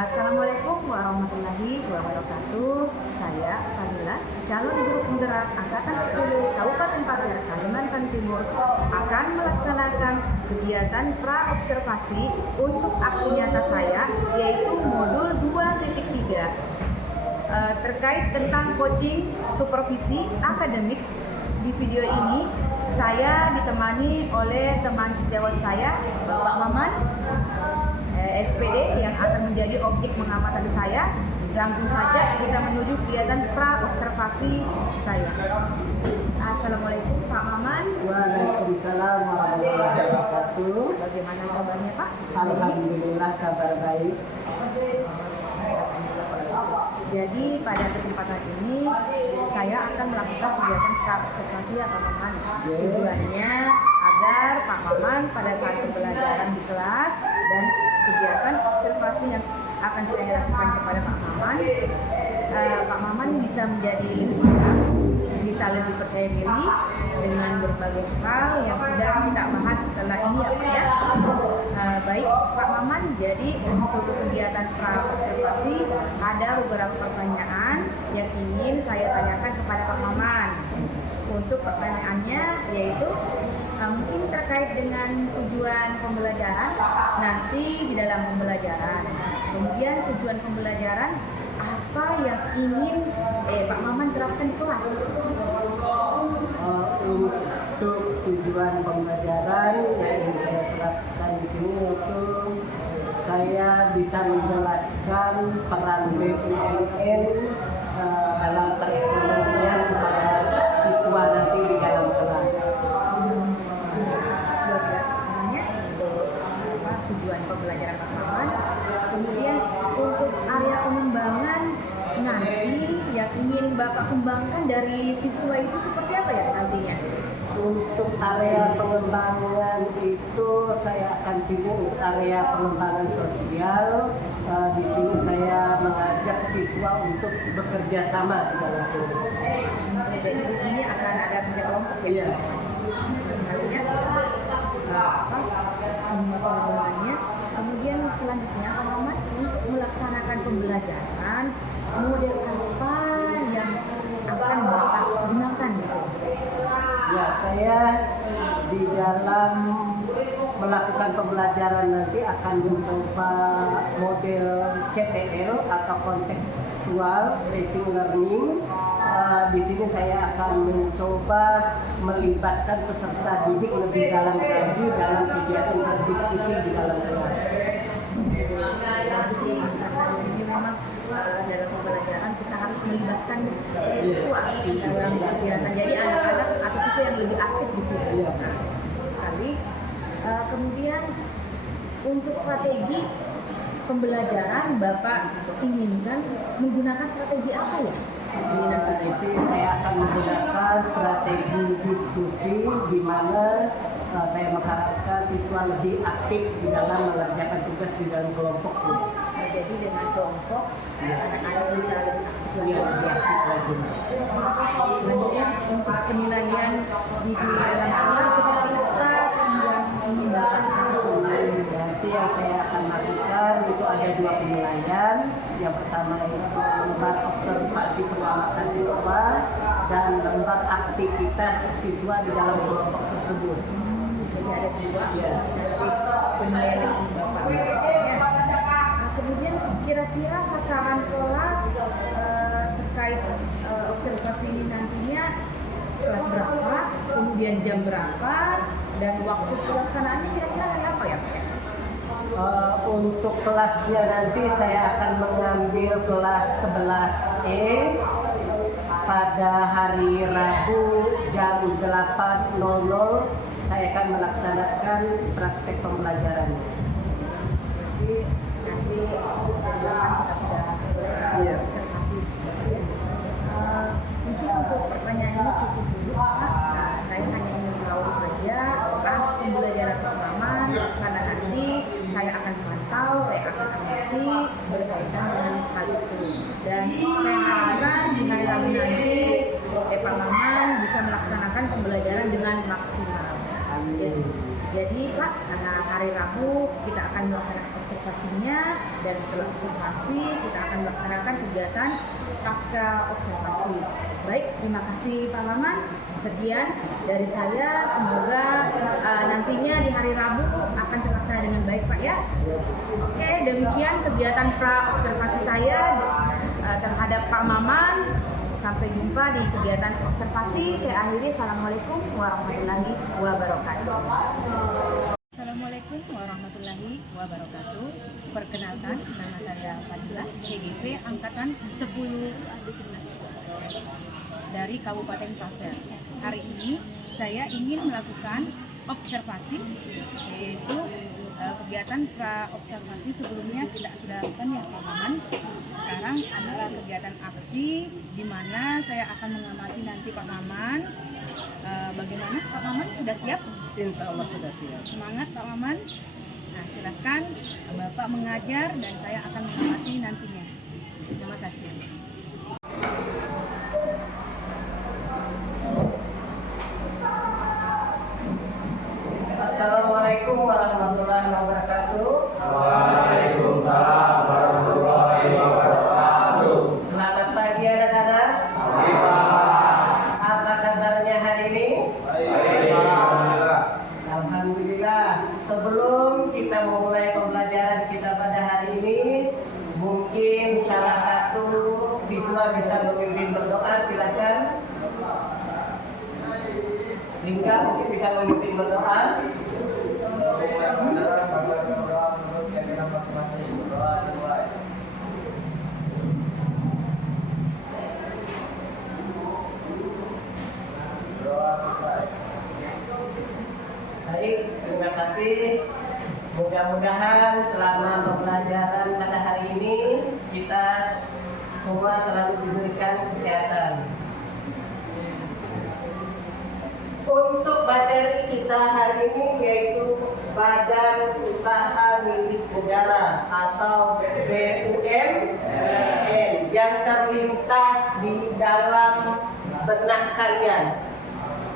Assalamualaikum warahmatullahi wabarakatuh. Saya Fadila, calon guru penggerak Angkatan 10 Kabupaten Pasir, Kalimantan Timur, akan melaksanakan kegiatan pra-observasi untuk aksi nyata saya, yaitu modul 2.3 terkait tentang coaching supervisi akademik. Di video ini saya ditemani oleh teman sejawat saya, Bapak Maman, SPD, yang akan menjadi objek pengamatan saya. Langsung saja kita menuju kegiatan pra-observasi saya. Assalamualaikum Pak Maman. Waalaikumsalam warahmatullahi wabarakatuh. Bagaimana kabarnya Pak? Alhamdulillah kabar baik. Jadi pada kesempatan ini saya akan melakukan kegiatan pra-observasi ya Pak Maman. Tujuannya agar Pak Maman pada saat pembelajaran di kelas dan kegiatan observasi yang akan saya lakukan kepada Pak Maman, Pak Maman bisa menjadi lebih siap, bisa lebih percaya diri dengan berbagai hal yang sudah kita bahas setelah ini ya Pak ya. Baik Pak Maman, jadi untuk kegiatan pra-observasi ada beberapa pertanyaan yang ingin saya tanyakan kepada Pak Maman. Untuk pertanyaannya yaitu mungkin terkait dengan tujuan pembelajaran nanti di dalam pembelajaran. Kemudian tujuan pembelajaran apa yang ingin Pak Maman terapkan di kelas? Untuk tujuan pembelajaran yang ingin saya terapkan di sini yaitu saya bisa menjelaskan peran BUMN dalam perekonomian kepada siswa nanti di dalam kelas. Tujuan pembelajaran Pak Maman. Kemudian untuk area pengembangan nanti yang ingin Bapak kembangkan dari siswa itu seperti apa ya nantinya? Untuk area pengembangan itu saya akan pilih untuk area pengembangan sosial. Di sini saya mengajak siswa untuk bekerja sama di dalam kelompok. Jadi di sini akan ada kerja kelompok ya? Iya. Sekalinya pengembangannya. Kemudian selanjutnya Pak Maman untuk melaksanakan pembelajaran model apa yang akan Bapak gunakan gitu? Ya, saya di dalam melakukan pembelajaran nanti akan mencoba model CTL atau contextual teaching learning. Di sini saya akan mencoba melibatkan peserta didik lebih dalam lagi dalam kegiatan berdiskusi di dalam kelas. Di sini memang dalam pembelajaran kita harus melibatkan siswa dalam kegiatan. Jadi anak-anak atau siswa yang lebih aktif di sini. Nah, sekali. Kemudian untuk strategi pembelajaran Bapak inginkan menggunakan strategi apa ya? Nanti saya akan menggunakan strategi diskusi di mana saya mengharapkan siswa lebih aktif di dalam mengerjakan tugas di dalam kelompok. Jadi dengan kelompok anak-anak bisa lebih aktif lagi. Iya, lebih aktif lagi. Kemudian untuk penilaian di dalam kelas seperti apa yang ingin Bapak? Nanti yang saya akan lakukan itu ada 2 penilaian. Yang pertama itu lembar observasi pengamatan siswa dan lembar aktivitas siswa di dalam kelompok tersebut. Jadi ada 2 Ya. nanti penilaian Bapak. Kemudian kira-kira sasaran kelas terkait observasi ini nantinya kelas berapa, kemudian jam berapa, dan waktu pelaksanaannya kira-kira hari apa ya Pak? Untuk kelasnya nanti saya akan mengambil kelas 11E pada hari Rabu jam 8.00 saya akan melaksanakan praktek pembelajaran. Jadi nanti kita sudah observasi. Mungkin untuk pertanyaan ini cukup dulu Pak. Saya hanya ingin tahu saja arah pembelajaran Pak Maman karena nanti saya akan memantau, saya akan mengerti berkaitan dengan hal itu. Dan saya harapkan di hari Rabu nanti Pak Maman bisa melaksanakan pembelajaran dengan maksimal. Amin. Jadi Pak, hari Rabu kita akan melaksanakan observasinya, dan setelah observasi kita akan melaksanakan kegiatan pasca observasi. Baik, terima kasih Pak Maman. Sekian dari saya, semoga nantinya di hari Rabu akan terlaksana dengan baik Pak ya. Oke, demikian kegiatan pra observasi saya terhadap Pak Maman. Sampai jumpa di kegiatan observasi. Saya akhiri. Assalamualaikum warahmatullahi wabarakatuh. Assalamualaikum warahmatullahi wabarakatuh. Perkenalkan, nama saya Fadilah, CGP Angkatan 10 dari Kabupaten Pasir. Hari ini saya ingin melakukan observasi, yaitu kegiatan pra observasi sebelumnya kita sudah lakukan ya Pak Maman. Sekarang adalah kegiatan aksi di mana saya akan mengamati nanti Pak Maman. Bagaimana Pak Maman, sudah siap? Insya Allah sudah siap. Semangat Pak Maman. Nah, silakan Bapak mengajar dan saya akan mengamati nantinya. Terima kasih. Assalamualaikum warahmatullahi wabarakatuh. Waalaikumsalam warahmatullahi wabarakatuh. Selamat pagi anak-anak. Pagi, Pak. Apa kabarnya hari ini? Baik, alhamdulillah. Alhamdulillah. Sebelum kita memulai pembelajaran kita pada hari ini, mungkin salah satu siswa bisa memimpin berdoa. Silakan. Lingga mungkin bisa memimpin berdoa. Baik, terima kasih. Mudah-mudahan selama pembelajaran pada hari ini kita semua selalu diberikan kesehatan. Untuk materi kita hari ini yaitu Badan Usaha Milik Negara atau BUMN yang terlintas di dalam benak kalian.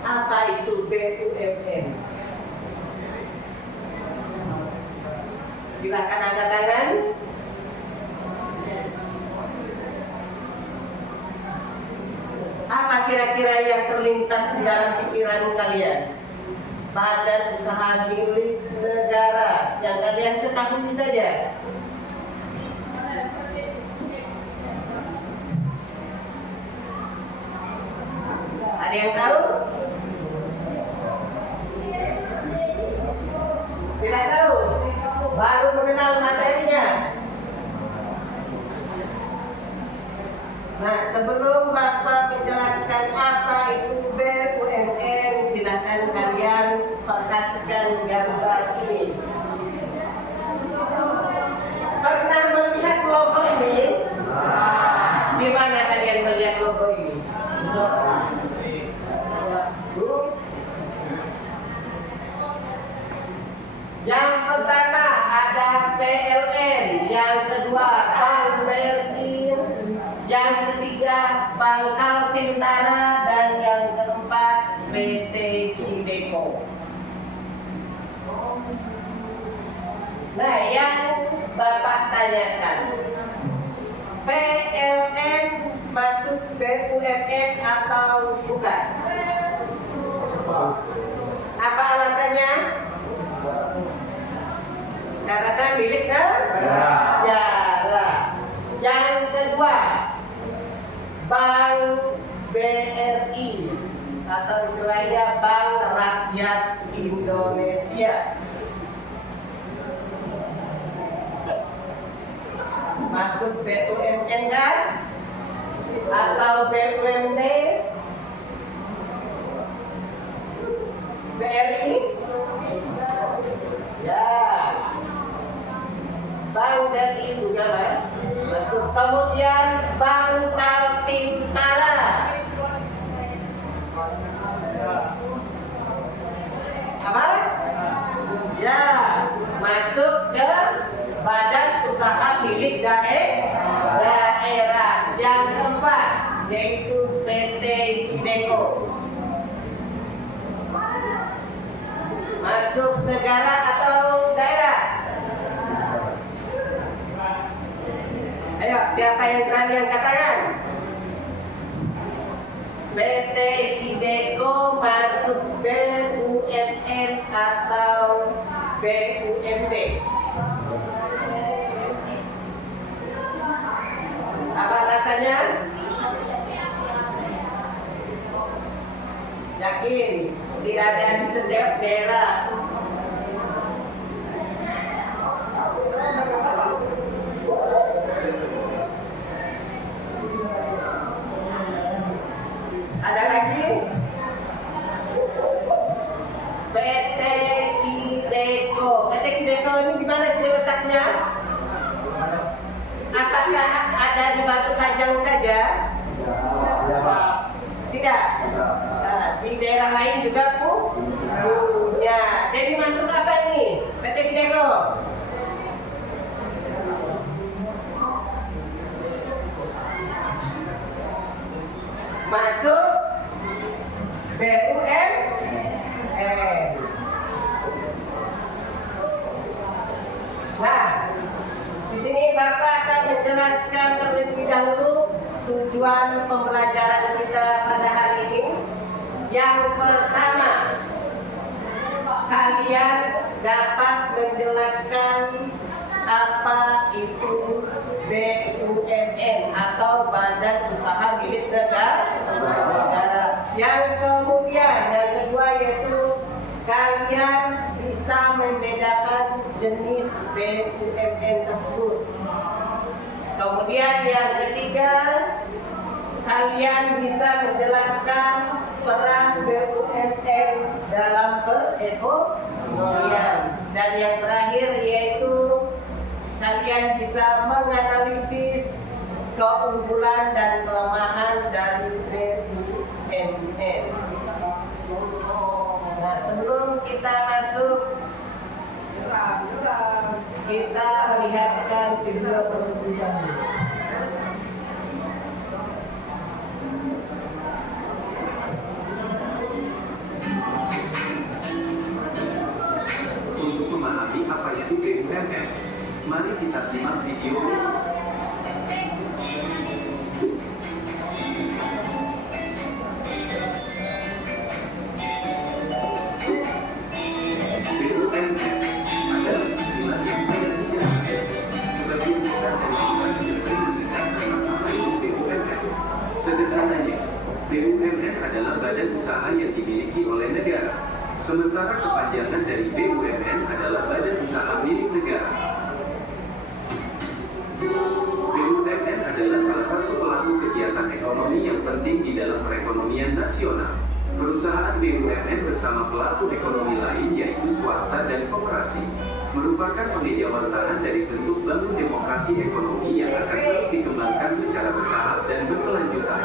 Apa itu BUMN? Silakan angkat tangan. Apa kira-kira yang terlintas di dalam pikiran kalian? Badan usaha milik negara yang kalian ketahui saja. Ada yang tahu? Tidak tahu? Baru mengenal materinya. Nah, sebelum Bapak menjelaskan apa itu BUMN, silakan kalian perhatikan gambar ini. Pernah melihat logo ini? Di mana kalian melihat logo ini? Yang pertama ada PLN, yang kedua Bank BRI, yang ketiga Bank Kaltintara, dan yang keempat PT Ibeco. Nah, yang Bapak tanyakan, PLN masuk BUMN atau bukan? Apa alasannya? Karena milik negara. Yang kedua, Bank BRI atau istilahnya Bank Rakyat Indonesia. Masuk BUMN kan? Atau BUMD? BRI? Ya. Bank BRI juga kan? Masuk. Kemudian Bank Kaltintara. Apa? Ya, masuk ke Badan Usaha Milik Daerah. Yang keempat yaitu PT Ibeco. Masuk negara atau daerah? Ayo, siapa yang berani angkat tangan? PT Ibeco masuk BUMN atau BUMD? Apa alasannya? Yakin? Tidak ada di setiap daerah. Ada lagi? PT Ibeco. PT Ibeco ini di mana sih letaknya? Apakah ada di Batu Kajang saja? Tidak. Di daerah lain juga, Bu? Ya. Jadi masuk apa ini? PT Ibeco. Masuk BUMN. Nah, di sini Bapak akan menjelaskan terlebih dahulu tujuan pembelajaran kita pada hari ini. Yang pertama, kalian dapat menjelaskan apa itu BUMN atau Badan Usaha Milik Negara. Yang kemudian, yang kedua yaitu kalian bisa membedakan jenis BUMN tersebut. Kemudian yang ketiga, kalian bisa menjelaskan peran BUMN dalam perekonomian. Dan yang terakhir yaitu kalian bisa menganalisis keunggulan dan kelemahan dari BUMN. Nah, sebelum kita masuk, kita lihatkan video terlebih dahulu. Untuk memahami apa itu BUMN, mari kita simak video. BUMN adalah istilah yang sangat dikenal. Sebagian besar dari kita sudah sering mendengar tentang apa itu BUMN. Sederhananya, BUMN adalah badan usaha yang dimiliki oleh negara. Sementara kepanjangan dari BUMN adalah Badan Usaha Milik Negara. BUMN adalah salah satu pelaku kegiatan ekonomi yang penting di dalam perekonomian nasional. Perusahaan BUMN bersama pelaku ekonomi lain yaitu swasta dan koperasi merupakan pengejawantahan dari bentuk bangun demokrasi ekonomi yang akan terus dikembangkan secara bertahap dan berkelanjutan.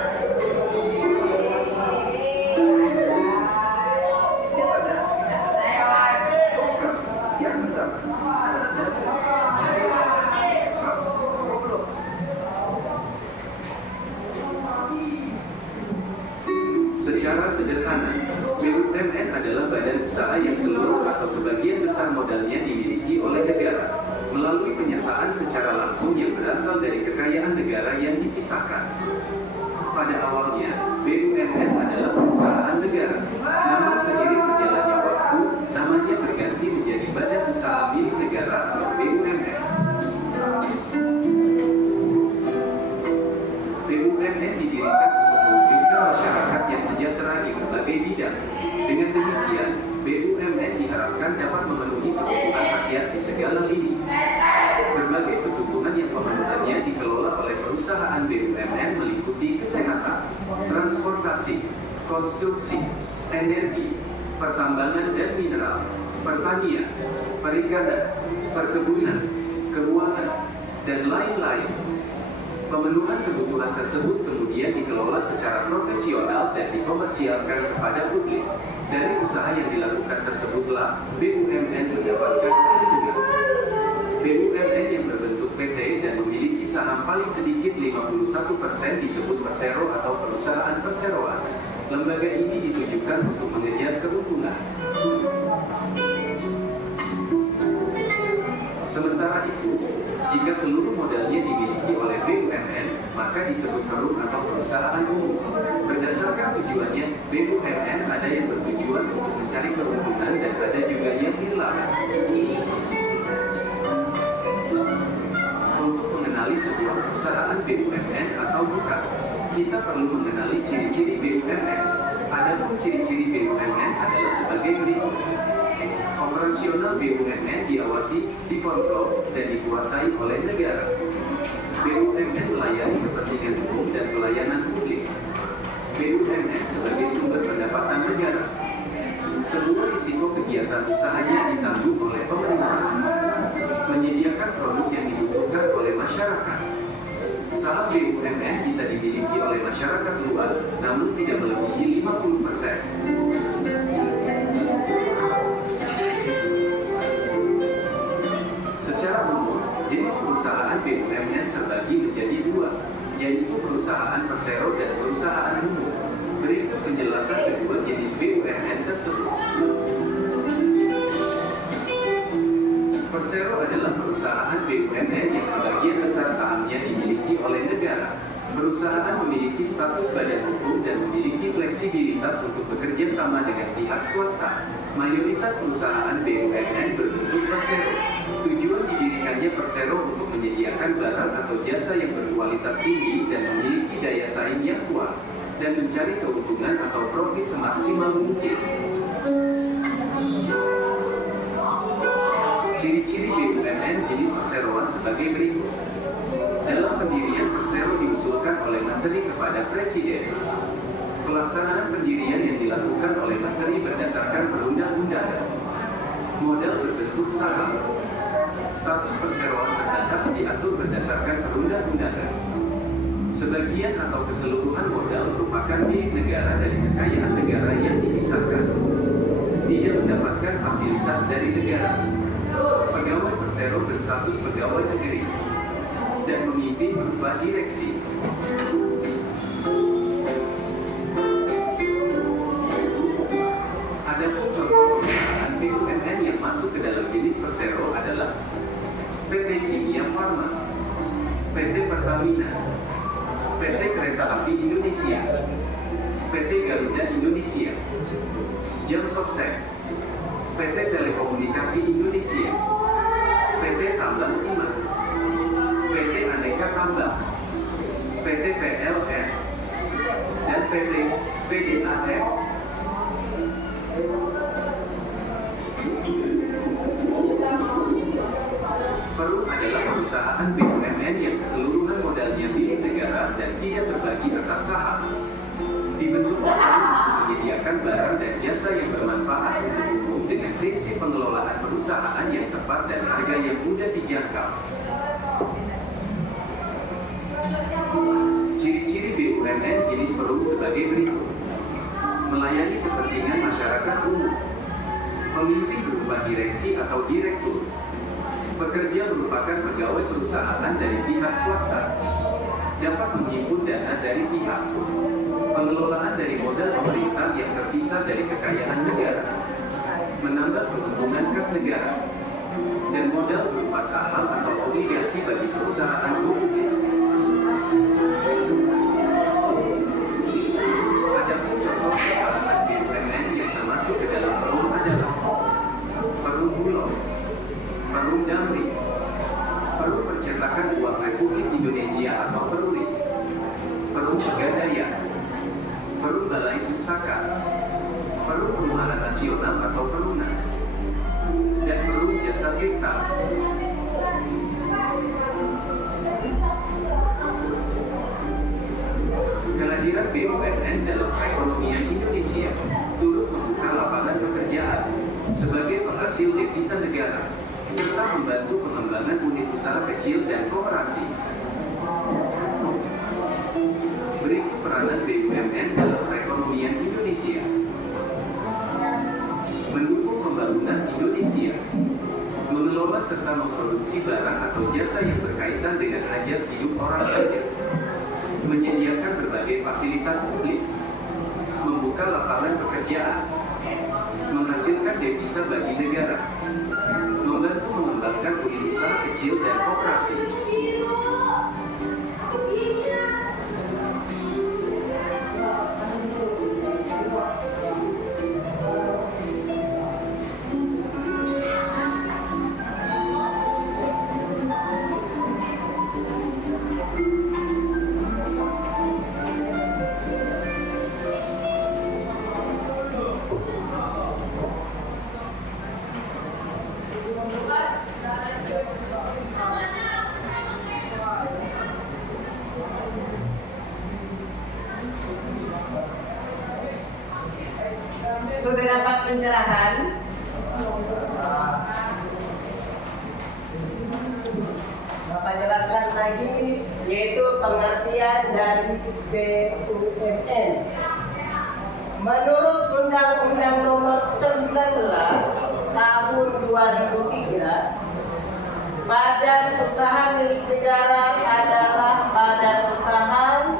Secara sederhana, BUMN adalah badan usaha yang seluruh atau sebagian besar modalnya dimiliki oleh negara, melalui penyertaan secara langsung yang berasal dari kekayaan negara yang dipisahkan. Pada awalnya, BUMN adalah perusahaan negara, namun seiring berjalannya waktu, namanya berganti menjadi Badan Usaha Milik Negara atau BUMN. BUMN didirikan untuk mewujudkan masyarakat yang sejahtera di berbagai bidang. Dengan demikian, BUMN diharapkan dapat memenuhi kebutuhan rakyat di segala lini. Berbagai kebutuhan yang pemenuhannya dikelola oleh perusahaan BUMN meliputi kesehatan, transportasi, konstruksi, energi, pertambangan dan mineral, pertanian, perikanan, perkebunan, keuangan, dan lain-lain. Pemenuhan kebutuhan tersebut kemudian dikelola secara profesional dan dikomersialkan kepada publik. Dari usaha yang dilakukan tersebutlah BUMN mendapatkan keuntungan. BUMN yang berbentuk PT dan memiliki saham paling sedikit 51% disebut persero atau perusahaan perseroan. Lembaga ini ditujukan untuk mengejar keuntungan. Sementara itu, jika seluruh modalnya dimiliki oleh BUMN, maka disebut perum atau perusahaan umum. Berdasarkan tujuannya, BUMN ada yang bertujuan untuk mencari keuntungan dan ada juga yang nirlaba. Untuk mengenali sebuah perusahaan BUMN atau bukan, kita perlu mengenali ciri-ciri BUMN. Adapun ciri-ciri BUMN adalah sebagai berikut. Operasional BUMN diawasi, dikontrol, dan dikuasai oleh negara. BUMN melayani kepentingan umum dan pelayanan publik. BUMN sebagai sumber pendapatan negara. Semua risiko kegiatan usahanya ditanggung oleh pemerintah. Menyediakan produk yang dibutuhkan oleh masyarakat. Saham BUMN bisa dimiliki oleh masyarakat luas, namun tidak melebihi 50%. Secara umum, jenis perusahaan BUMN terbagi menjadi dua, yaitu perusahaan persero dan perusahaan umum. Berikut penjelasan kedua jenis BUMN tersebut. Persero adalah perusahaan BUMN yang sebagian besar sahamnya dimiliki oleh negara. Perusahaan memiliki status badan hukum dan memiliki fleksibilitas untuk bekerja sama dengan pihak swasta. Mayoritas perusahaan BUMN berbentuk persero. Tujuan didirikannya persero untuk menyediakan barang atau jasa yang berkualitas tinggi dan memiliki daya saing yang kuat, dan mencari keuntungan atau profit semaksimal mungkin. Ciri-ciri BUMN jenis perseroan sebagai berikut. Dalam pendirian persero diusulkan oleh Menteri kepada Presiden. Pelaksanaan pendirian yang dilakukan oleh Menteri berdasarkan perundang-undangan. Modal berbentuk saham. Status perseroan terbatas diatur berdasarkan perundang-undangan. Sebagian atau keseluruhan modal merupakan milik negara dari kekayaan negara yang dipisahkan. Tidak mendapatkan fasilitas dari negara. Pegawai persero berstatus pegawai negeri dan memimpin berupa direksi. Adapun contoh perusahaan BUMN yang masuk ke dalam jenis persero adalah PT Kimia Farma, PT Pertamina, PT Kereta Api Indonesia, PT Garuda Indonesia, Jam Sostek, PT Telekomunikasi Indonesia, PT Tambang Timah, PT Aneka Tambang, PT PLN, dan PT PDAM. Perum adalah perusahaan BUMN yang keseluruhan modalnya milik negara dan tidak terbagi atas saham. Dibentuk Perum untuk menyediakan barang dan jasa yang bermanfaat untuk umum dengan prinsip pengelolaan perusahaan yang tepat dan harga yang mudah dijangkau. Ciri-ciri BUMN jenis Perum sebagai berikut. Melayani kepentingan masyarakat umum. Pemimpin berupa direksi atau direktur. Pekerja merupakan pegawai perusahaan dari pihak swasta. Dapat menghimpun dana dari pihak. Pengelolaan dari modal pemerintah yang terpisah dari kekayaan negara. Menambah keuntungan kas negara. Dan modal berupa saham atau obligasi bagi perusahaan umum. Adapun contoh perusahaan BUMN yang termasuk ke dalam Perum adalah Perum Bulog, Perum Damri, Perum Percetakan Uang Republik Indonesia atau Peruri, Perum Pegadaian, Perum Balai Pustaka, Perum Perumahan Nasional atau Perunas, dan Perum Jasa Tirta. Kehadiran BUMN dalam perekonomian Indonesia turut membuka lapangan pekerjaan sebagai penghasil devisa negara, serta membantu pengembangan unit usaha kecil dan koperasi. Berikut peranan BUMN dalam perekonomian Indonesia. Mendukung pembangunan Indonesia. Mengelola serta memproduksi barang atau jasa yang berkaitan dengan hajat hidup orang banyak. Menyediakan berbagai fasilitas publik. Membuka lapangan pekerjaan. Menghasilkan devisa bagi negara. membantu mengembangkan unit usaha kecil dan koperasi. Sudah dapat pencerahan? Bapak jelaskan lagi, yaitu pengertian dari BUMN. Menurut Undang-Undang Nomor 19 Tahun 2003, badan usaha milik negara adalah badan usaha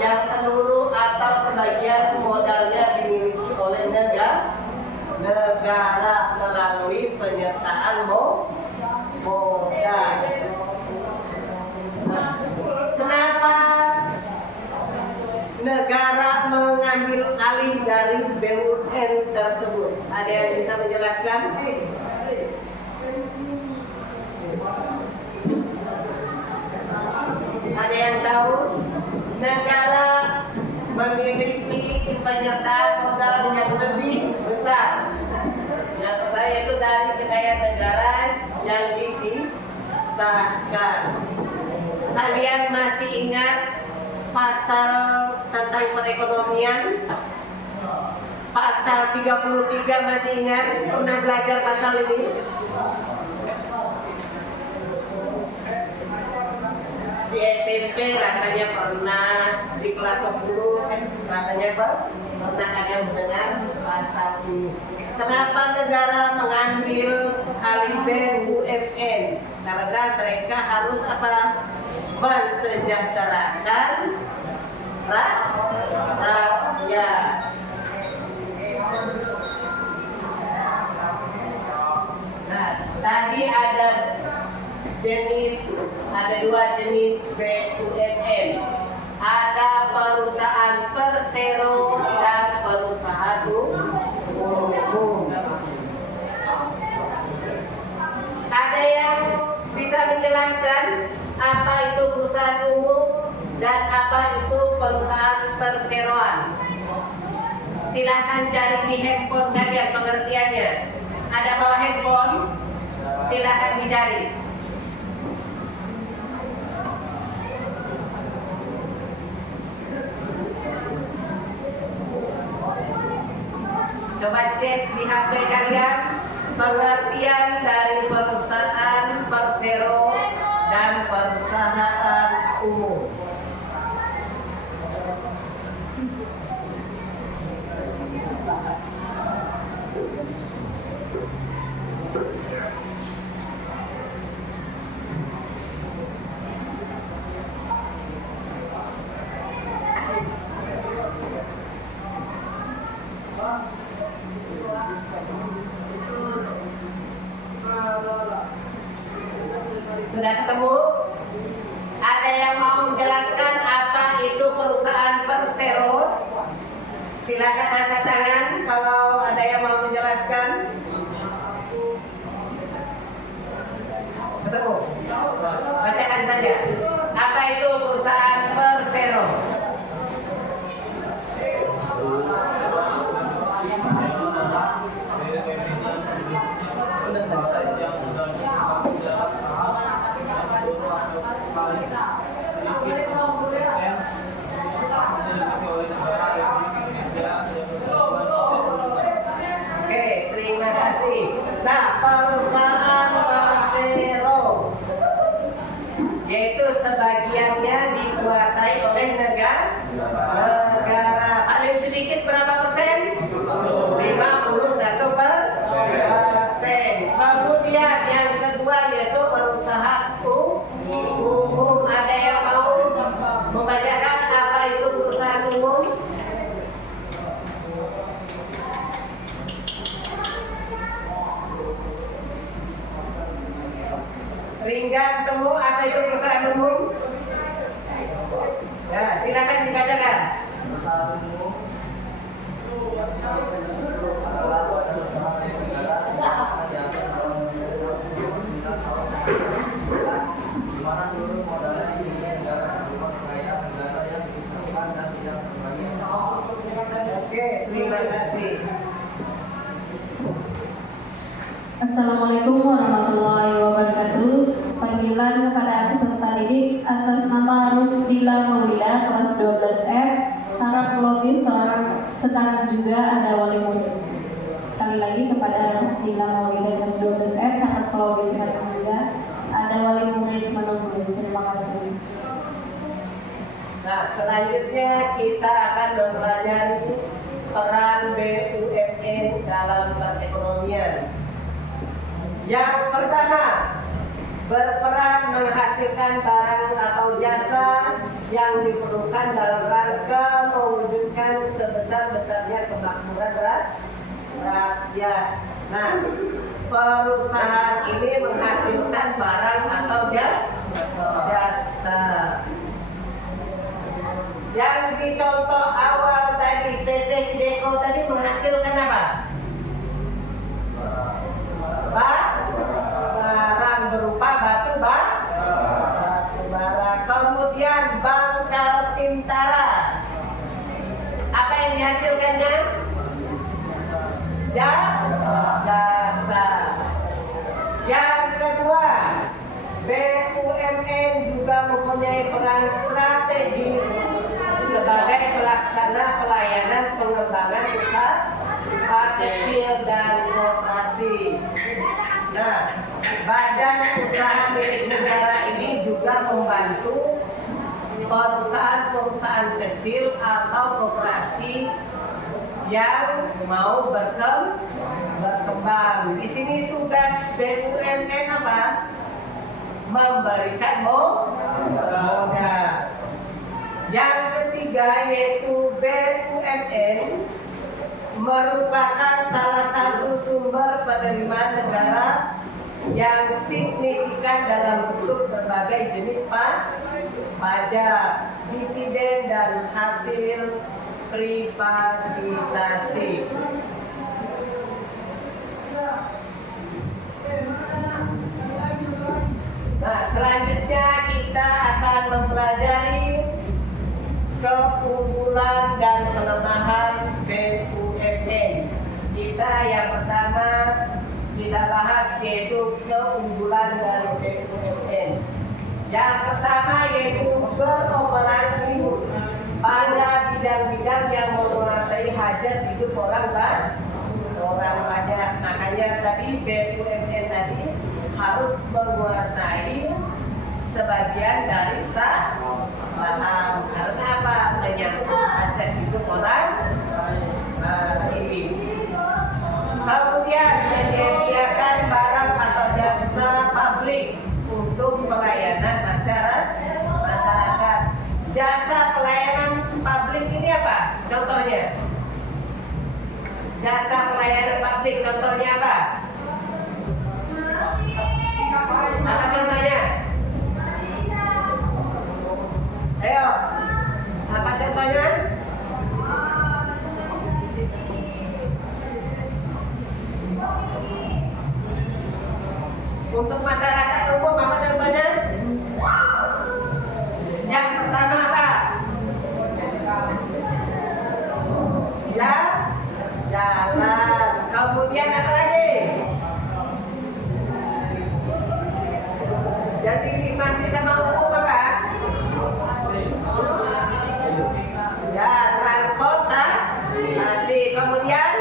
yang seluruh atau sebagian modalnya dimiliki oleh negara melalui penyertaan modal. Nah, kenapa negara mengambil alih dari BUMN tersebut? Ada yang bisa menjelaskan? Ada yang tahu? Negara memiliki penyertaan modal yang lebih besar. Yang pertama itu dari kekayaan negara yang disahkan. Kalian masih ingat pasal tentang perekonomian? Pasal 33 masih ingat? Pernah belajar pasal ini? Di SMP rasanya pernah, di kelas 10 rasanya pernah kalian mendengar pasal ini. Kenapa negara mengambil alih BUMN? Karena mereka harus apa? Mensejahterakan rakyat. Nah, tadi ada dua jenis BUMN. Ada perusahaan persero dan perusahaan umum. Ada yang bisa menjelaskan apa itu perusahaan umum dan apa itu perusahaan perseroan? Silahkan cari di handphone kalian pengertiannya. Ada bawa handphone? Silahkan dicari. Coba cek di HP kalian pengertian dari perusahaan persero dan perusahaan umum. Sudah ketemu? Ada yang mau menjelaskan apa itu perusahaan persero? Silakan angkat tangan kalau ada yang mau menjelaskan. Ketemu? Bacakan saja. Apa itu perusahaan persero? Oke, terima kasih. Nah, perusahaan persero yaitu sebagiannya dikuasai oleh negara. Paling sedikit berapa persen? 51%. Kemudian yang kedua yaitu perusahaan umum. Ada yang mau membacakan apa itu perusahaan umum? Oke, terima kasih. Assalamualaikum warahmatullahi wabarakatuh. Panggilan kepada peserta didik atas nama Rusdila Maulida kelas 12F, harap lobby seorang sekarang juga ada wali murid. Sekali lagi kepada Rusdila Maulida kelas 12F, harap lobby sekarang juga ada wali murid menunggu. Terima kasih. Nah, selanjutnya kita akan mempelajari peran BUMN dalam perekonomian. Yang pertama, berperan menghasilkan barang atau jasa yang diperlukan dalam rangka mewujudkan sebesar-besarnya kemakmuran rakyat. Nah, perusahaan ini menghasilkan barang atau jasa. Yang di contoh awal tadi, PT Hideko tadi menghasilkan apa? Barang berupa batu bara. Kemudian Bangkal Tintara, apa yang dihasilkannya? Jasa. Yang kedua, BUMN juga mempunyai peran strategis sebagai pelaksana pelayanan pengembangan usaha kecil dan koperasi. Nah, badan usaha milik negara ini juga membantu perusahaan-perusahaan kecil atau koperasi yang mau berkembang. Di sini tugas BUMN apa? Memberikan modal. Yang ketiga yaitu BUMN merupakan salah satu sumber penerimaan negara yang signifikan dalam bentuk berbagai jenis pajak, dividen, dan hasil privatisasi. Nah, selanjutnya kita akan mempelajari keunggulan dan kelemahan BUMN. Kita yang pertama kita bahas yaitu keunggulan dari BUMN. Yang pertama yaitu beroperasi pada bidang-bidang yang menguasai hajat hidup orang banyak. Makanya tadi BUMN tadi harus menguasai sebagian dari saham. Karena apa? Menyangkut hajat hidup orang lain. Kemudian menyediakan barang atau jasa publik untuk pelayanan masyarakat. Jasa pelayanan publik ini apa? Contohnya? Jasa pelayanan publik contohnya apa? Apa contohnya? Ayo, apa contohnya? Untuk masyarakat umum apa contohnya? Yang pertama apa? Jalan. Kemudian apa lagi? Yang dinikmati sama umum apa? Ya, transportasi. Kemudian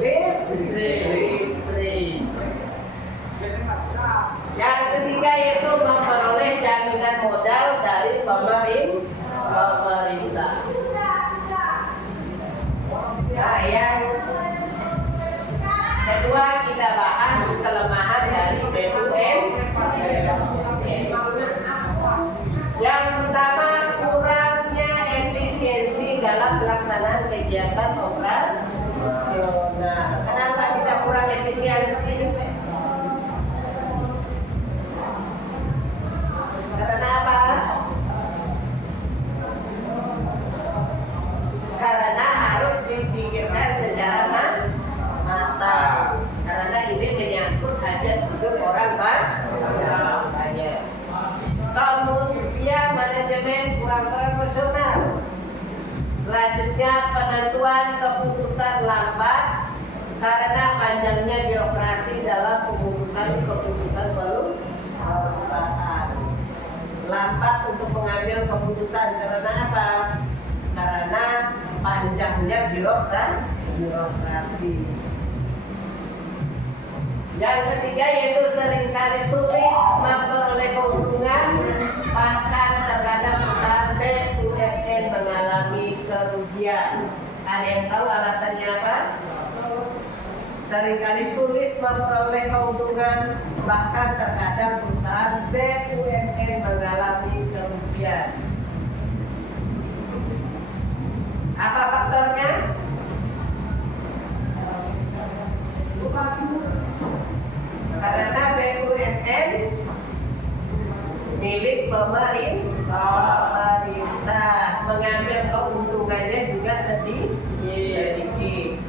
listrik. Yang ketiga yaitu memperoleh jaminan modal dari pemerintah. Nah, yang kedua kita bahas kelemahan dari BUMN. Yang pertama, kurangnya efisiensi dalam pelaksanaan kegiatan operasional. Kenapa bisa kurang efisiensi? Karena apa? proporsional. Selanjutnya penentuan keputusan lambat karena panjangnya birokrasi dalam keputusan perusahaan. Lambat untuk mengambil keputusan karena apa? Karena panjangnya birokrasi. Yang ketiga yaitu seringkali sulit memperoleh keuntungan, bahkan terkadang perusahaan BUMN mengalami kerugian. Ada yang tahu alasannya apa? Seringkali sulit memperoleh keuntungan, bahkan terkadang perusahaan BUMN mengalami kerugian. Apa faktornya? Karena BUMN milik pemerintah, mengambil keuntungannya juga sedikit.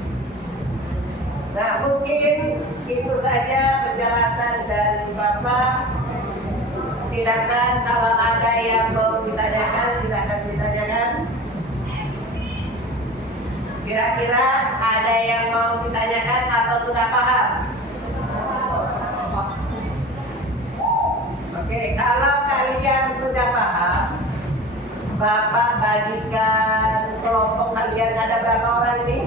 Nah, mungkin itu saja penjelasan dari Bapak. Silakan kalau ada yang mau ditanyakan, silakan ditanyakan. Kira-kira ada yang mau ditanyakan atau sudah paham? Oke, kalau kalian sudah paham, Bapak bagikan kelompok kalian ada berapa orang ini?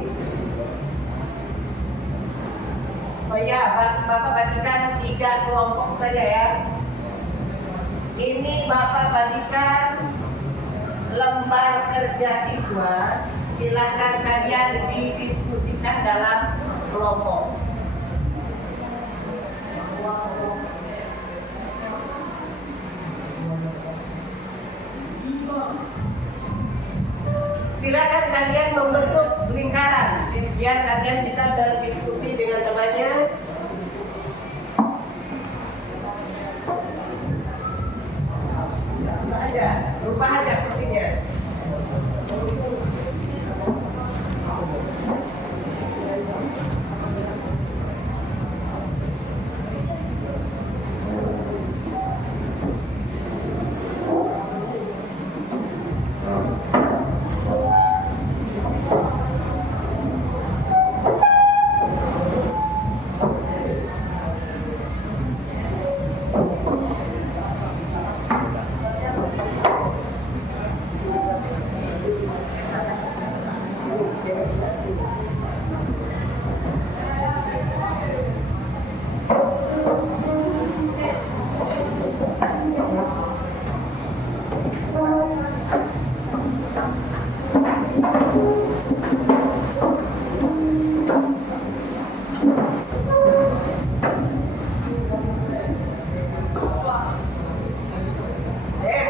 Oh iya, Bapak bagikan 3 kelompok saja ya. Ini Bapak bagikan lembar kerja siswa. Silakan kalian didiskusikan dalam kelompok. Silakan kalian membentuk lingkaran biar kalian bisa berdiskusi dengan temannya. Rubah aja kursinya.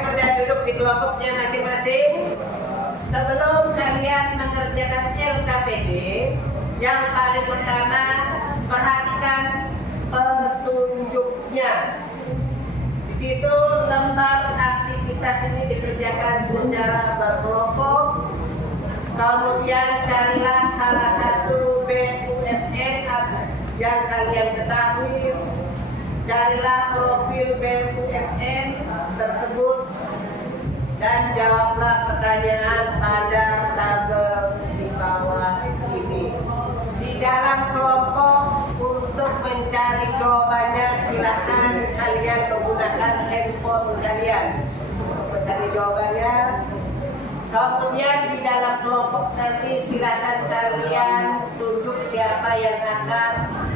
Sudah duduk di kelompoknya masing-masing. Sebelum kalian mengerjakan LKPD, yang paling pertama perhatikan petunjuknya. Di situ lembar aktivitas ini dikerjakan secara berkelompok. Kemudian carilah salah satu BUMN yang kalian ketahui. Carilah profil BUMN tersebut dan jawablah pertanyaan pada tabel di bawah ini. Di dalam kelompok untuk mencari jawabannya silakan kalian menggunakan handphone kalian untuk mencari jawabannya. Kemudian di dalam kelompok nanti silakan kalian tunjuk siapa yang akan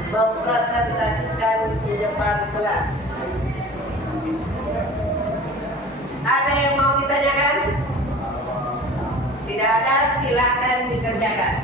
mempresentasikan di depan kelas. Ada yang mau ditanyakan? Tidak ada, silakan dikerjakan.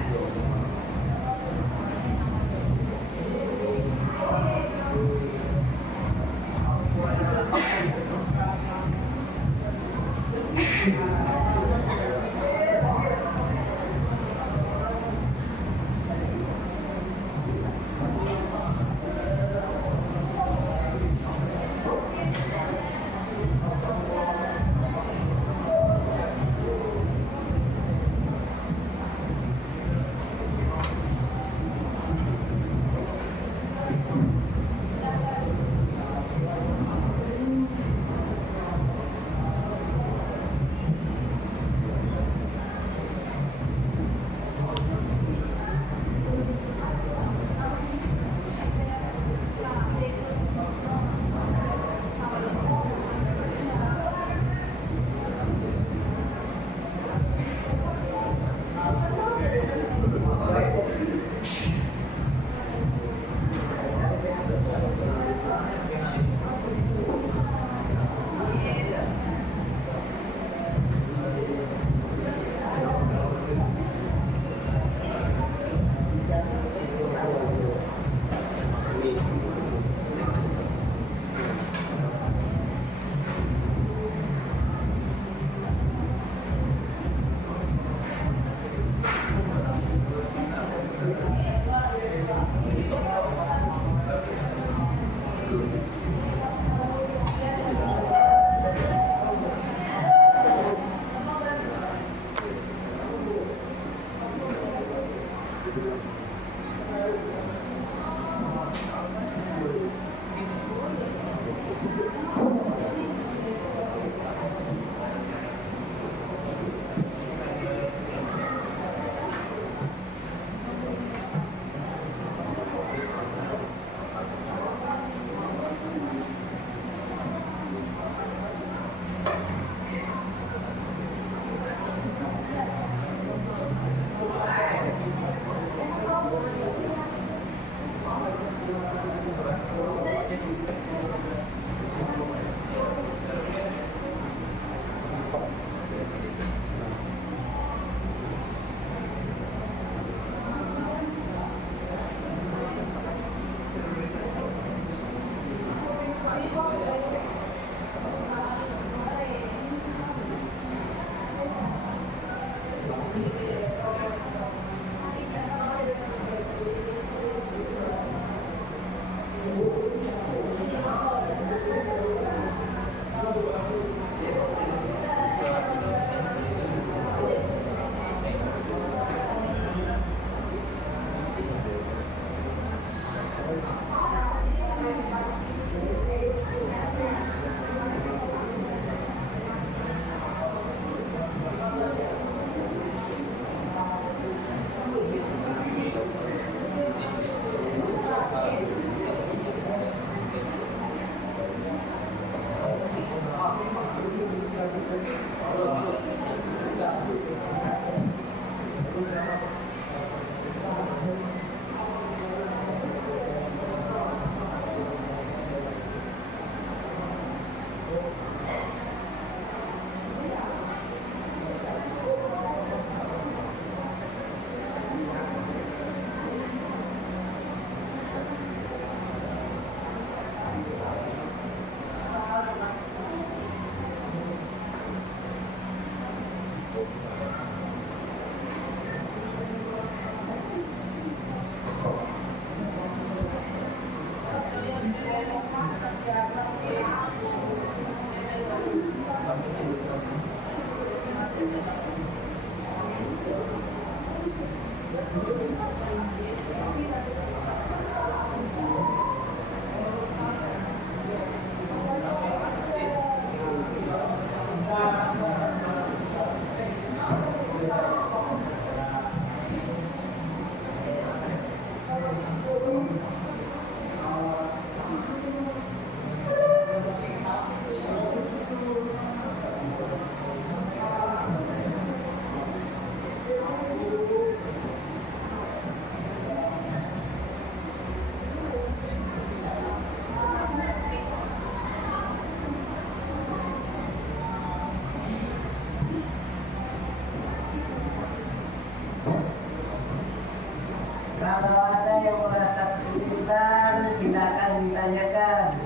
Kalau ada yang merasa kesulitan, silakan ditanyakan.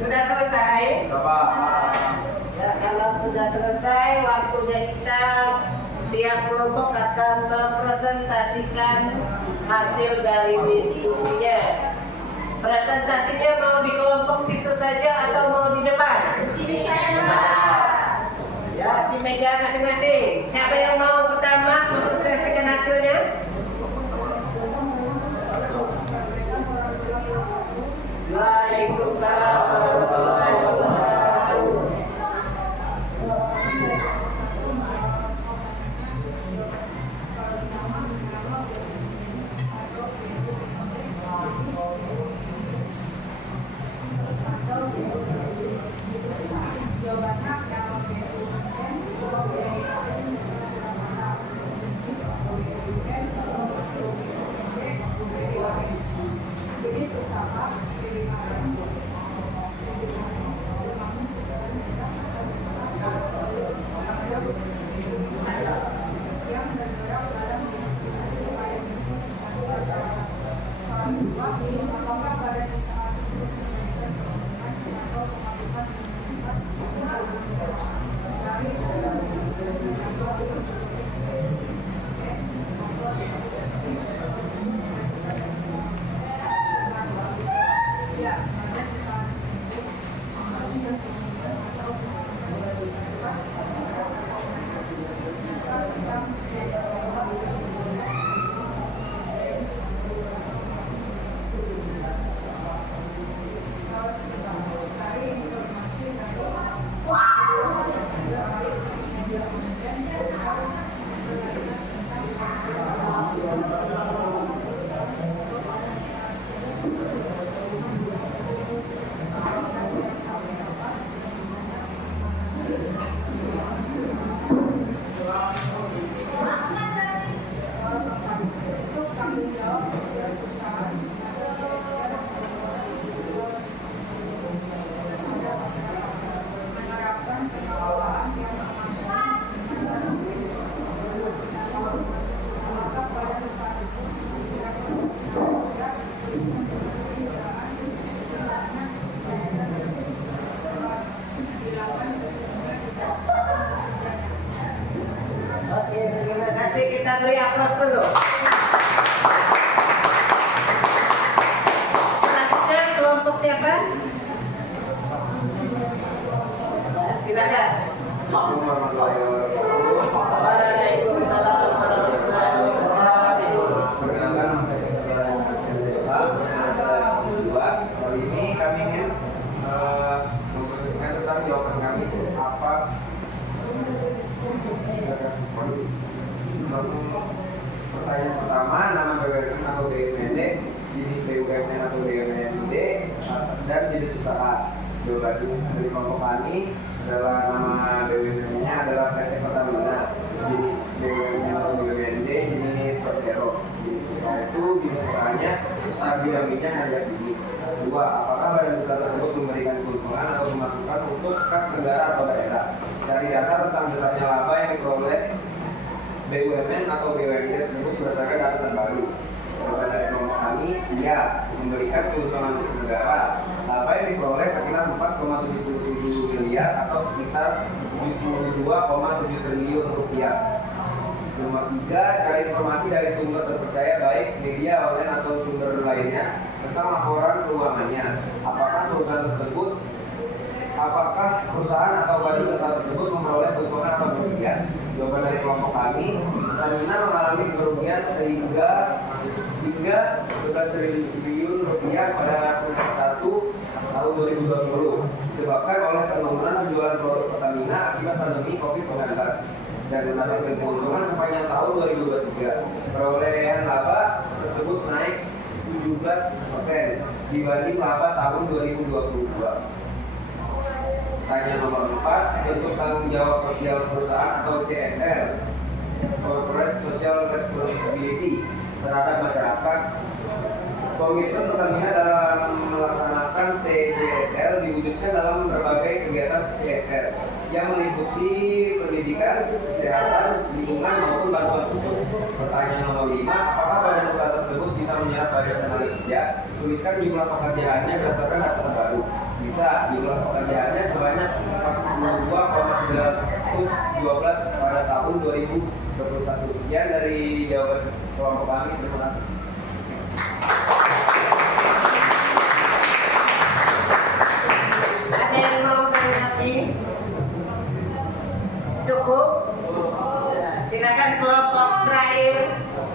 Sudah selesai? Bapak. Ya, kalau sudah selesai, waktunya kita setiap kelompok akan mempresentasikan hasil dari diskusinya. Presentasinya mau di kelompok situ saja atau mau di depan? Sini saya. Ya, di meja masing-masing. Siapa yang mau pertama mempresentasikan hasilnya? Waalaikumsalam warahmatullahi wabarakatuh. Oke, terima kasih. Kita beri aplaus dulu. Selanjutnya kelompok siapa? Silakan. Waalaikumsalam warahmatullahi wabarakatuh. Perkenalkan, kali ini kami ingin mempresentasikan tentang jawaban kami apa. Langsung pertanyaan pertama, nama BUMN atau BUMD, jenis BUMN atau BUMD, dan jenis usaha. Jawaban dari kelompok kami adalah nama BUMN-nya adalah PT Pertamina, jenis BUMN atau BUMD jenis Persero. Jenis usaha itu jenis usahanya bidang-bidang harga tinggi. Dua, apakah badan usaha tersebut memberikan keuntungan atau pemasukan untuk kas negara atau daerah? Cari data tentang besarnya laba yang diperoleh BUMN atau BUMD tersebut berdasarkan data terbaru. Jawaban dari kelompok kami, iya, memberikan keuntungan untuk negara. Laba yang diperoleh sekitar 4,77 miliar atau sekitar 72,7 triliun rupiah. Nomor 3, cari informasi dari sumber terpercaya baik media online atau sumber lainnya tentang laporan keuangannya. Apakah perusahaan atau badan usaha tersebut memperoleh keuntungan atau kerugian? Jawaban dari kelompok kami, Pertamina mengalami kerugian hingga 11 triliun rupiah pada semester 1 tahun 2020. disebabkan oleh penurunan penjualan produk Pertamina akibat pandemi COVID-19 dan mendapatkan keuntungan sepanjang tahun 2023. Perolehan laba tersebut naik 17% dibanding laba tahun 2022. Tanya nomor 4, bentuk tanggung jawab sosial perusahaan atau CSR, Corporate Social Responsibility, terhadap masyarakat. Komitmen Pertamina dalam melaksanakan TJSR diwujudkan dalam berbagai kegiatan CSR yang meliputi pendidikan, kesehatan, lingkungan maupun bantuan khusus. Pertanyaan nomor 5, apakah badan usaha tersebut bisa menyerap budget tenaga kerja? Tuliskan jumlah pekerjaannya berdasarkan data terbaru. Bisa, jumlah pekerjaannya sebanyak 42,312 pada tahun 2021. Sekian dari jawaban kelompok kami. Terima kasih. Ada yang mau menanggapi? Cukup? Ya, silakan kelompok terakhir.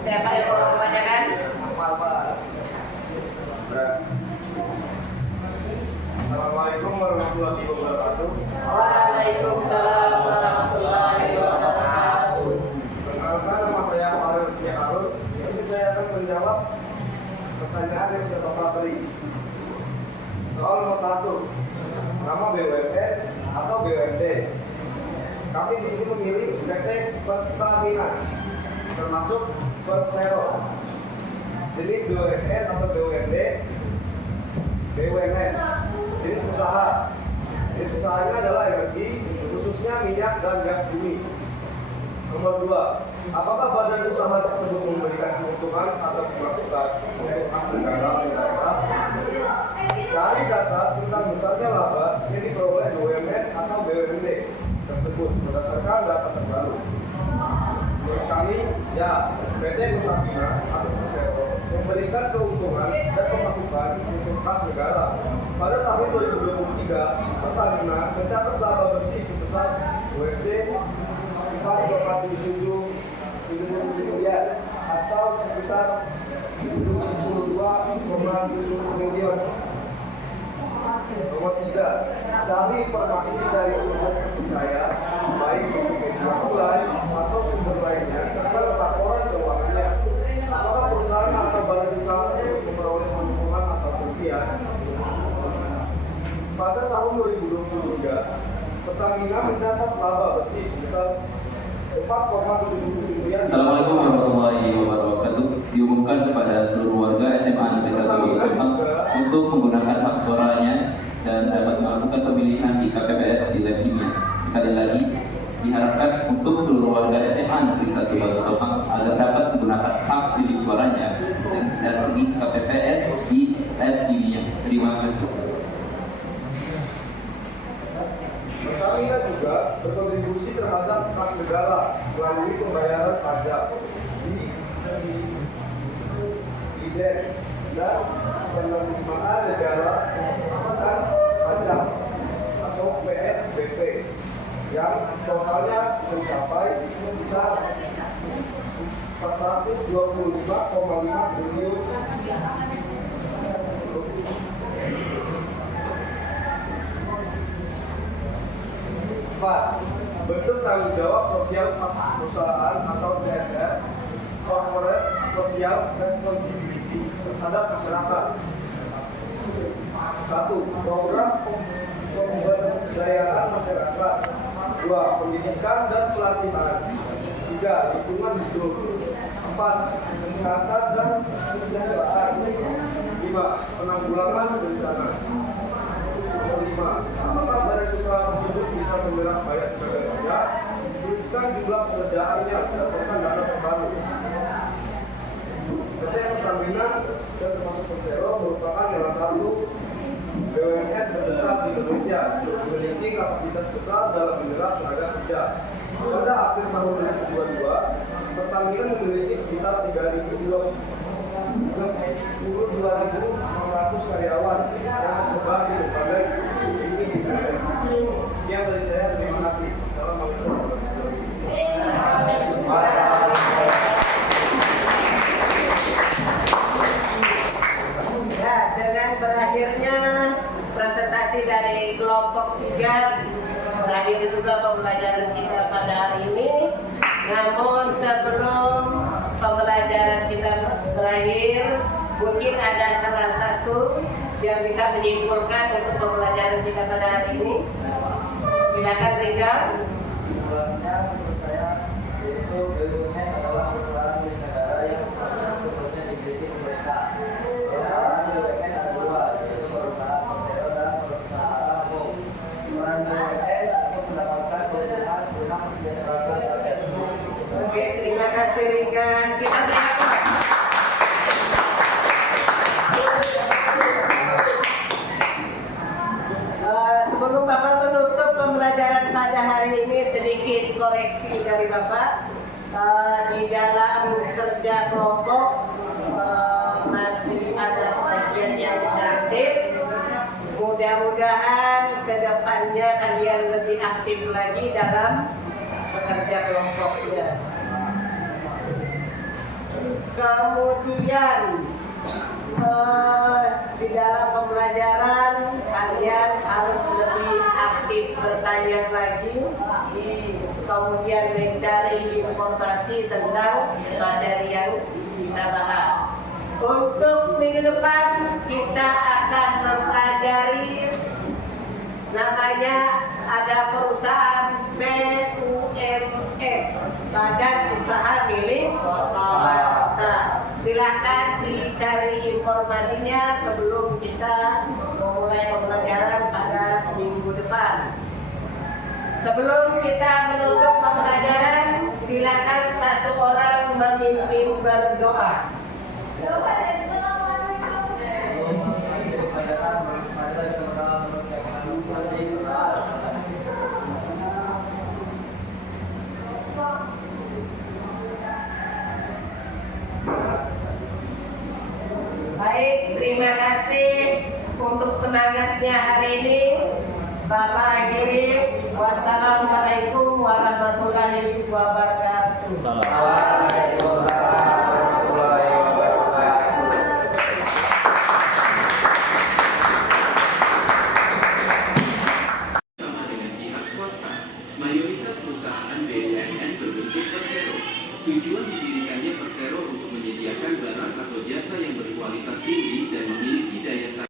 Siapa yang mau membacakan? Assalamualaikum warahmatullahi wabarakatuh. Waalaikumsalam warahmatullahi wabarakatuh. Perkenalkan, nama saya Arul Kiarul. Ini saya akan menjawab pertanyaan yang sudah Bapak beri. Soal nomor 1, nama BUMN atau BUMD. Kami di sini memilih PT Pertamina, termasuk Persero. Jenis BUMN atau BUMD, BUMN, jenis usaha. Jenis usahanya adalah energi, khususnya minyak dan gas bumi. Nomor 2, apakah badan usaha tersebut memberikan keuntungan atau pemasukan untuk kas negara? Cari data tentang besarnya laba yang diperoleh BUMN atau BUMD tersebut berdasarkan data terbaru. Menurut kami, ya, PT Pertamina atau Persero memberikan keuntungan dan pemasukan untuk kas negara. Pada tahun 2023, Pertamina mencatat laba bersih sebesar USD 4,77 miliar atau sekitar 72,7 miliar. Nomor 3, cari informasi dari sumber terpercaya, baik itu media online atau sumber lainnya tentang laporan keuangannya. Apakah perusahaan atau badan usaha tersebut memperoleh keuntungan atau kerugian? Pada tahun 2023, Pertamina mencatat laba bersih sebesar 4,77 miliar. Assalamualaikum warahmatullahi wabarakatuh. Diumumkan kepada seluruh warga SMA Negeri 1 Subang untuk menggunakan hak suaranya dan dapat melakukan pemilihan di KPPS di lab kimia. Sekali lagi, diharapkan untuk seluruh warga SMA Negeri 1 Batu Subang agar dapat menggunakan hak pilih suaranya dan pergi ke KPPS di lab kimia. Terima kasih. Pertamina juga berkontribusi terhadap kas negara melalui pembayaran pajak, dividen, dan penerimaan negara akan pajak atau PNBP yang totalnya mencapai sebesar 425,5 triliun. Bentuk tanggung jawab sosial perusahaan atau CSR, Corporate Social Responsibility terhadap masyarakat. 1. Program pemberdayaan masyarakat. 2. Pendidikan dan pelatihan. 3. Lingkungan hidup. 4. Kesehatan dan kesejahteraan. 5. Penanggulangan bencana. 5. Apakah badan usaha tersebut bisa menyerap bayar tenaga kerja? Tuliskan jumlah pekerjaannya berdasarkan data terbaru. PT Pertamina dan termasuk Persero merupakan salah satu BUMN terbesar di Indonesia, memiliki kapasitas besar dalam menyerap tenaga kerja. Pada akhir tahun 2022, Pertamina memiliki sekitar 22.600 karyawan yang tersebar di berbagai titik bisnis. Sekian dari saya, terima kasih. Assalamualaikum warahmatullahi wabarakatuh. Ya, dengan berakhirnya presentasi dari kelompok pembelajaran kita pada hari ini. Namun sebelum pembelajaran kita berakhir, mungkin ada salah satu yang bisa menyimpulkan untuk pembelajaran kita pada hari ini. Silakan Rizal. Kesimpulannya menurut saya yaitu BUMN adalah perusahaan milik negara yang sepenuhnya dimiliki pemerintah. Perusahaan BUMN ada dua, yaitu perusahaan persero dan perusahaan umum. Peran BUMN untuk mendapatkan keuntungan guna kesejahteraan rakyat. Oke, terima kasih Rika. Kita berapa? Sebelum Bapak menutup pembelajaran pada hari ini, sedikit koreksi dari Bapak. Di dalam kerja kelompok masih ada sebagian yang inaktif. Mudah-mudahan ke depannya kalian lebih aktif lagi dalam bekerja kelompoknya. Kemudian di dalam pembelajaran kalian harus lebih aktif bertanya lagi, kemudian mencari informasi tentang materi yang kita bahas. Untuk minggu depan kita akan mempelajari namanya ada perusahaan BUMS, Badan Usaha Milik Swasta. Silakan dicari informasinya sebelum kita memulai pembelajaran pada minggu depan. Sebelum kita menutup pembelajaran, silakan satu orang memimpin berdoa. Baik, terima kasih untuk semangatnya hari ini. Bapak akhiri. Wassalamualaikum warahmatullahi wabarakatuh. Waalaikumsalam warahmatullahi wabarakatuh. Sama dengan pihak swasta, mayoritas perusahaan BUMN berbentuk persero. Tujuan didirikannya persero untuk menyediakan barang atau jasa yang berkualitas tinggi dan memiliki daya saing